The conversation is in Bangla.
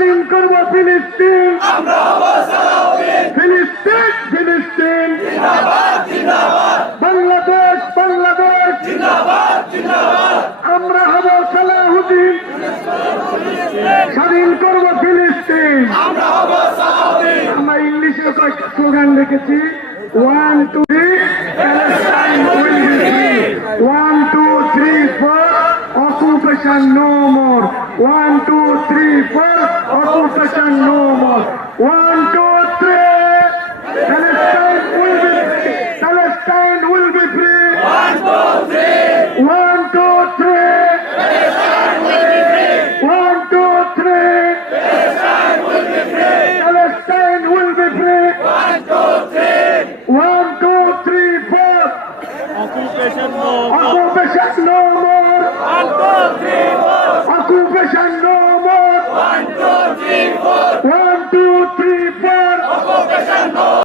স্বাধীন করব ফিলিস্তিন, ফিলিস্তিন ফিলিস্তিন, বাংলাদেশ বাংলাদেশ, আমরা হব সালাহুদ্দিন, স্বাধীন করব ফিলিস্তিন। আমরা ইংলিশে কয়েকটা স্লোগান লিখেছি, 1 2 3 Palestine will be free, 1 2 3 4 occupation no more, 1 2 3 4 occupation no more, 1 2 3 Palestine will be free, Palestine will be free, 1 2 3 1 2 3 Palestine will be free, 1 2 3 Palestine will be free, Palestine will be free, 1 2 3 1 2 3 4 occupation no more, 1 2 3 4 occupation no